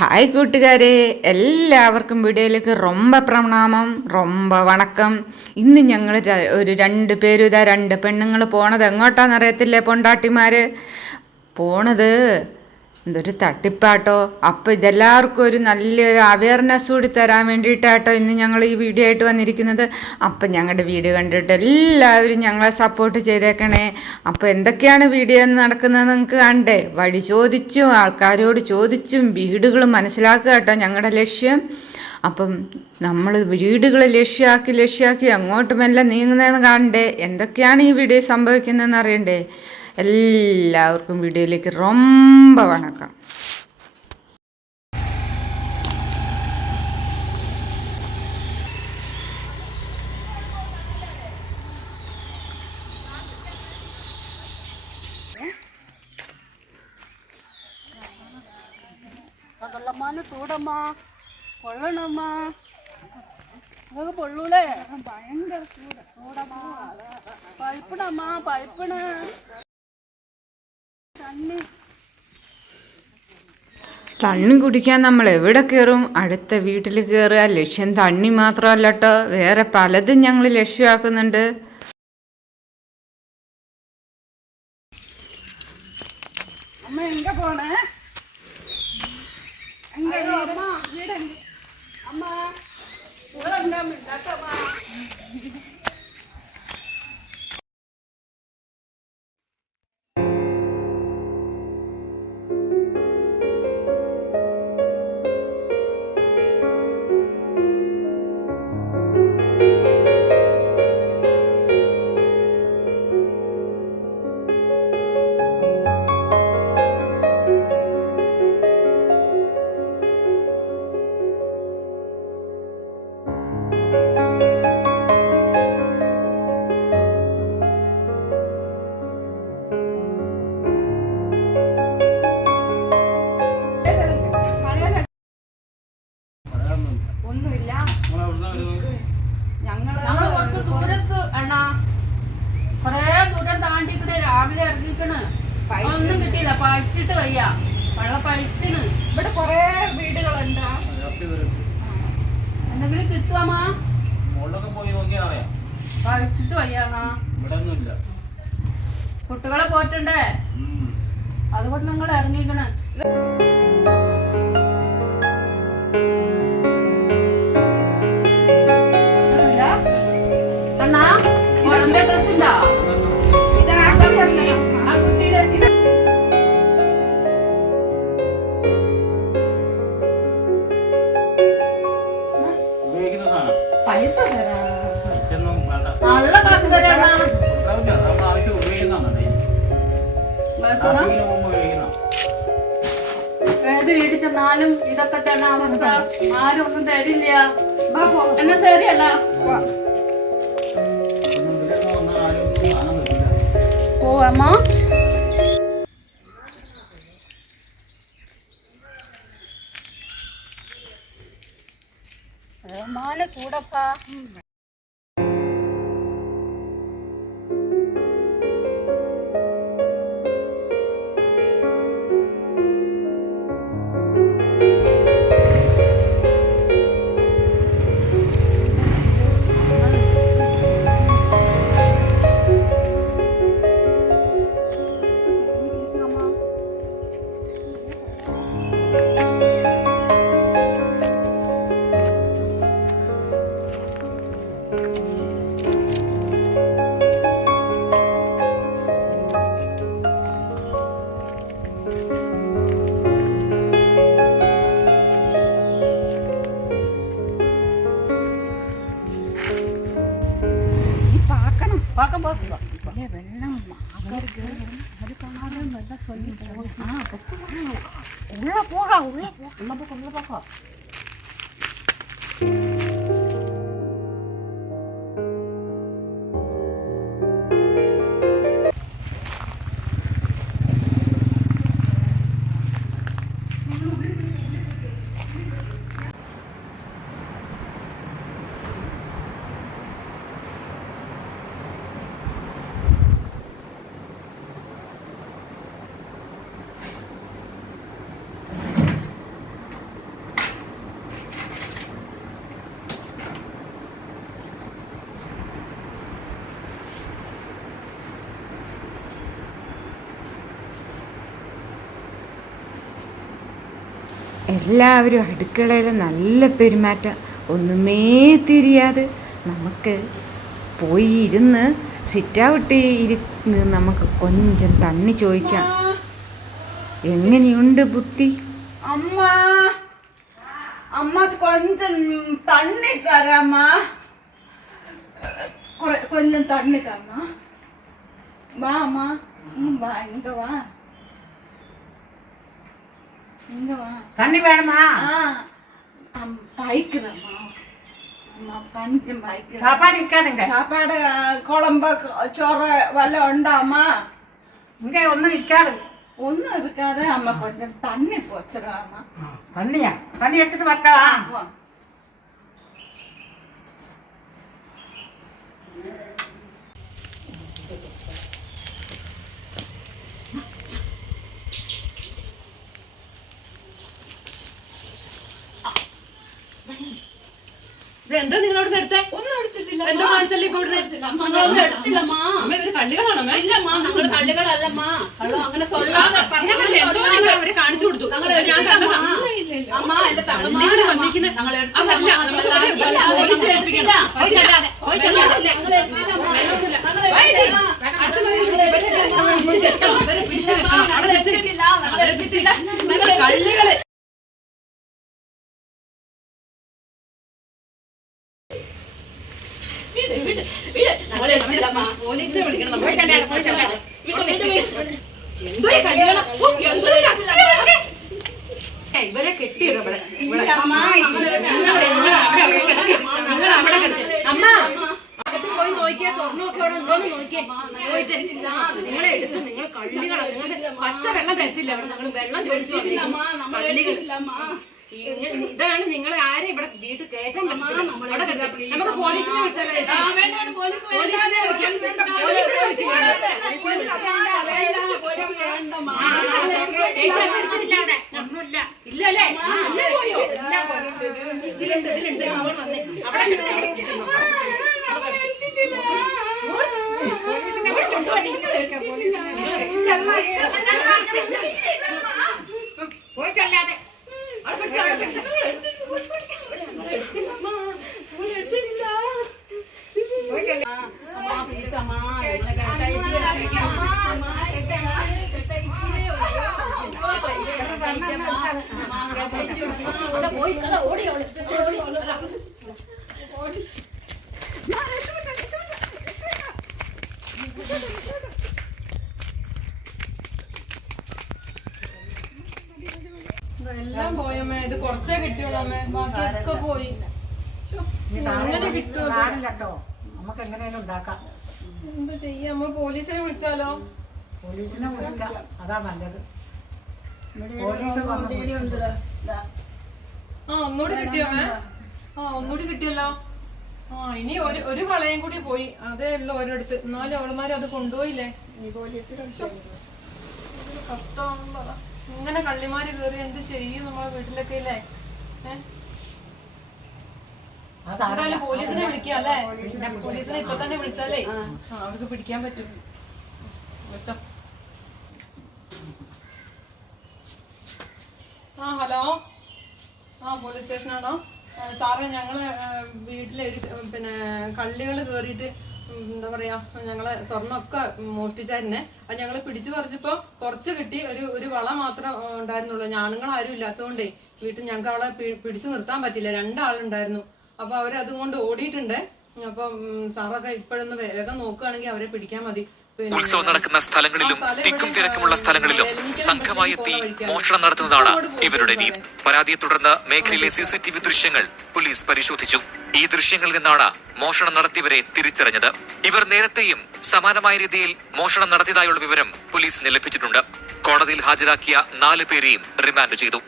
Hi കൂട്ടുകാരെ, എല്ലാവർക്കും വീഡിയോയിലേക്ക് ரொம்ப പ്രണാമം, ரொம்ப വണക്കം. ഇന്ന് ഞങ്ങൾ ഒരു രണ്ട് പേരും ഇതാ രണ്ട് പെണ്ണുങ്ങൾ പോണത് എങ്ങോട്ടാണെന്നറിയത്തില്ലേ പൊണ്ടാട്ടിമാർ പോണത് എന്തൊരു തട്ടിപ്പാട്ടോ. അപ്പോൾ ഇതെല്ലാവർക്കും ഒരു നല്ലൊരു അവയർനെസ് കൂടി തരാൻ വേണ്ടിയിട്ടാട്ടോ ഇന്ന് ഞങ്ങൾ ഈ വീഡിയോ ആയിട്ട് വന്നിരിക്കുന്നത്. അപ്പം ഞങ്ങളുടെ വീഡിയോ കണ്ടിട്ട് എല്ലാവരും ഞങ്ങളെ സപ്പോർട്ട് ചെയ്തേക്കണേ. അപ്പോൾ എന്തൊക്കെയാണ് വീഡിയോ നടക്കുന്നത് നിങ്ങൾക്ക് കണ്ടേ, വഴി ചോദിച്ചും ആൾക്കാരോട് ചോദിച്ചും വീടുകൾ മനസ്സിലാക്കുക കേട്ടോ ഞങ്ങളുടെ ലക്ഷ്യം. അപ്പം നമ്മൾ വീടുകൾ ലക്ഷ്യമാക്കി അങ്ങോട്ടുമെല്ലാം നീങ്ങുന്നതെന്ന് കാണണ്ടേ, എന്തൊക്കെയാണ് ഈ വീഡിയോ സംഭവിക്കുന്നതെന്ന് അറിയണ്ടേ. എല്ലാവർക്കും വീഡിയോയിലേക്ക് ரொம்ப വണക്കം. അതല്ലമ്മാന് തൂടമ്മ കൊള്ളണമ്മ, നിങ്ങൾക്ക് പൊള്ളൂലേ? ഭയങ്കര ചൂടമ്മ, പൈപ്പിടമ്മ പൈപ്പിണ് തണ്ണി കുടിക്കാൻ നമ്മൾ എവിടെ കയറും? അടുത്ത വീട്ടിൽ കയറുക. ലക്ഷ്യം തണ്ണി മാത്രമല്ല കേട്ടോ, വേറെ പലതും ഞങ്ങൾ ലക്ഷ്യമാക്കുന്നുണ്ട്. അമ്മ എങ്ക പോണേ? അമ്മ രാവിലെ ഇറങ്ങിക്കണ്, ഒന്നും കിട്ടിയില്ല. പഴിച്ചിട്ട് വയ്യ, വെള്ളം പഴിച്ചിണ്. ഇവിടെ കൊറേ വീടുകളുണ്ട്. എന്തെങ്കിലും കിട്ടുവാമാ? പഴിച്ചിട്ട് വയ്യാണോ? കുട്ടികളെ പോറ്റണ്ടേ, അതുകൊണ്ട് നിങ്ങൾ ഇറങ്ങിക്കണ്. അണ്ണാ കുളമ്പേ ഡ്രസ് ഉണ്ടോ? പൈസ നല്ല കാശ് തരാ. ഏത് വീട്ടിൽ ചെന്നാലും ഇതൊക്കെ തന്നെ അവസ്ഥ, ആരും ഒന്നും തരില്ല. എന്നെ ശരിയല്ല പോവാമ്മ. മാല കൂടപ്പാ. உள்ள போக എല്ലാവരും അടുക്കളയിൽ നല്ല പെരുമാറ്റം, ഒന്നുമേ തിരിയാതെ. നമുക്ക് പോയി ഇരുന്ന് സിറ്റൗട്ട് ഇരുന്ന് നമുക്ക് കൊഞ്ചം തണ്ണി ചോദിക്കാം. എങ്ങനെയുണ്ട് ബുദ്ധി? അമ്മ അമ്മ കൊഞ്ചം തണ്ണി തരാമ്മ, കൊഞ്ചം തണ്ണി തരാമ്മ. വാ അമ്മ, വാ, ഇങ്ങ വാ, ഇങ്ങ വാ. தண்ணி வேணுமா? பாய்க்கிறம்மா, அம்மா பஞ்சம் பாய்க்கிறேன். சாப்பாடு இருக்காதுங்க. சாப்பாடு குழம்பு சோறு வல்ல உண்டாமா? இங்க ஒண்ணும் இருக்காது. ஒன்றும் இருக்காது அம்மா, கொஞ்சம் தண்ணி போச்சுடாமா. தண்ணியா? தண்ணி எடுத்துட்டு வரட்டா? എന്താ നിങ്ങളവിടെ എടുത്തേ? ഒന്നും എടുത്തിട്ടില്ല. എന്തോ കാണിച്ചല്ലേ ഇപ്പൊ ഇവിടുന്ന്? നമ്മളൊന്നും എടുത്തില്ലമ്മാ. അമ്മ ഇവര് കള്ളികളാണോ? ഇല്ലമ്മാ, ഞങ്ങള് കള്ളികളല്ലമ്മാ. അങ്ങനെ சொல்லாத. പറഞ്ഞല്ലേ എന്തോ നിങ്ങൾ അവരെ കാണിച്ചു കൊടുത്തു. ഞാൻ കണ്ടതാ. അമ്മ എന്റെ നിങ്ങൾ വന്നിരിക്കുന്നത് ഞങ്ങൾ അതല്ല, നമുക്ക് പോലീസിനെ ഏൽപ്പിക്കണം. പോയി ചെല്ലാതെ, പോയി ചെല്ലാതെ. ഇവരെ പിടിച്ചു വെക്കണം. അവിടെ വെച്ചിട്ടില്ല. കള്ളികള് പോലീസിനെ വിളിക്കണം. നമ്മൾ ഇവരെ കെട്ടിയിടും. അമ്മ അകത്ത് പോയി നോക്കിയാ സ്വർണ്ണമൊക്കെ അവിടെ ഉണ്ടോന്ന് നോക്കിയേ. പോയിട്ട് നിങ്ങളെ എടുത്ത് നിങ്ങൾ കള്ളികളാ. നിങ്ങളുടെ പച്ച വെള്ളം തരത്തില്ല. അവിടെ നിങ്ങൾ വെള്ളം ചോദിച്ചു കള്ളികൾ. ഇതാണ് നിങ്ങളെ ആരെ ഇവിടെ വീട്ടിൽ കയറ്റാൻ പറ്റില്ല. നമുക്ക് പോലീസിനെ വിളിച്ചാലോ? ഇല്ലല്ലേ? പോയോ? ഇതിലുണ്ട്, ഇതിലുണ്ട്. അവിടെ പോയി ചെല്ലാതെ എല്ലാം പോയമ്മേ. ഇത് കുറച്ചേ കിട്ടിയോളൂ അമ്മേ, ബാക്കിയൊക്കെ പോയി. കേട്ടോ, നമുക്ക് എങ്ങനെയാലും ഉണ്ടാക്കാം. എന്താ ചെയ്യാ അമ്മ? പോലീസിനെ വിളിച്ചാലോ? പോലീസിനെ വിളിക്കാം, അതാ നല്ലത്. പോലീസ് വന്ന് ഒന്നുകൂടി കിട്ടിയോമ്മേ? ഒന്നുകൂടി കിട്ടിയല്ലോ. ഇനി ഒരു വളയും കൂടി പോയി. അതേ ഉള്ളു ഒരിടത്ത്. എന്നാലും അവളുമാരും അത് കൊണ്ടുപോയില്ലേ? കഷ്ടമാണല്ലോ. ഇങ്ങനെ കള്ളിമാര് കേറി എന്ത് ചെയ്യും നമ്മളെ വീട്ടിലൊക്കെ അല്ലേ? എന്തായാലും പോലീസിനെ വിളിക്കാം അല്ലേ? പോലീസിനെ ഇപ്പൊ തന്നെ വിളിച്ചാലേ അവർക്ക് പിടിക്കാൻ പറ്റും. വിളിച്ചോ. ഹലോ, പോലീസ് സ്റ്റേഷനാണോ? സാറേ, ഞങ്ങള് വീട്ടിലെ പിന്നെ കള്ളികള് കേറിയിട്ട് എന്താ പറയാ, ഞങ്ങളെ സ്വർണ്ണമൊക്കെ മോഷ്ടിച്ചായിരുന്നേ. അത് ഞങ്ങള് പിടിച്ചു പറിച്ചപ്പോ കുറച്ച് കിട്ടി. ഒരു വള മാത്രം ഉണ്ടായിരുന്നുള്ളൂ. ആണുങ്ങൾ ആരും ഇല്ലാത്തതുകൊണ്ടേ വീട്ടിൽ ഞങ്ങൾക്ക് അവളെ പിടിച്ചു നിർത്താൻ പറ്റില്ല. 2 ആളുണ്ടായിരുന്നു. അപ്പൊ അവരതുകൊണ്ട് ഓടിയിട്ടുണ്ട്. അപ്പൊ സാറൊക്കെ ഇപ്പോഴൊന്ന് വേഗം നോക്കുകയാണെങ്കിൽ അവരെ പിടിക്കാൻ മതി. ഉത്സവം നടക്കുന്ന സ്ഥലങ്ങളിലും തിക്കും തിരക്കുമുള്ള സ്ഥലങ്ങളിലും സംഘമായി എത്തി മോഷണം നടത്തുന്നതാണ് ഇവരുടെ രീതി. പരാതിയെ തുടർന്ന് മേഖലയിലെ CCTV ദൃശ്യങ്ങൾ പോലീസ് പരിശോധിച്ചു. ഈ ദൃശ്യങ്ങളിൽ നിന്നാണ് മോഷണം നടത്തിയവരെ തിരിച്ചറിഞ്ഞത്. ഇവർ നേരത്തെയും സമാനമായ രീതിയിൽ മോഷണം നടത്തിയതായുള്ള വിവരം പോലീസിന് ലഭിച്ചിട്ടുണ്ട്. കോടതിയിൽ ഹാജരാക്കിയ 4 പേരെയും റിമാൻഡ് ചെയ്തു.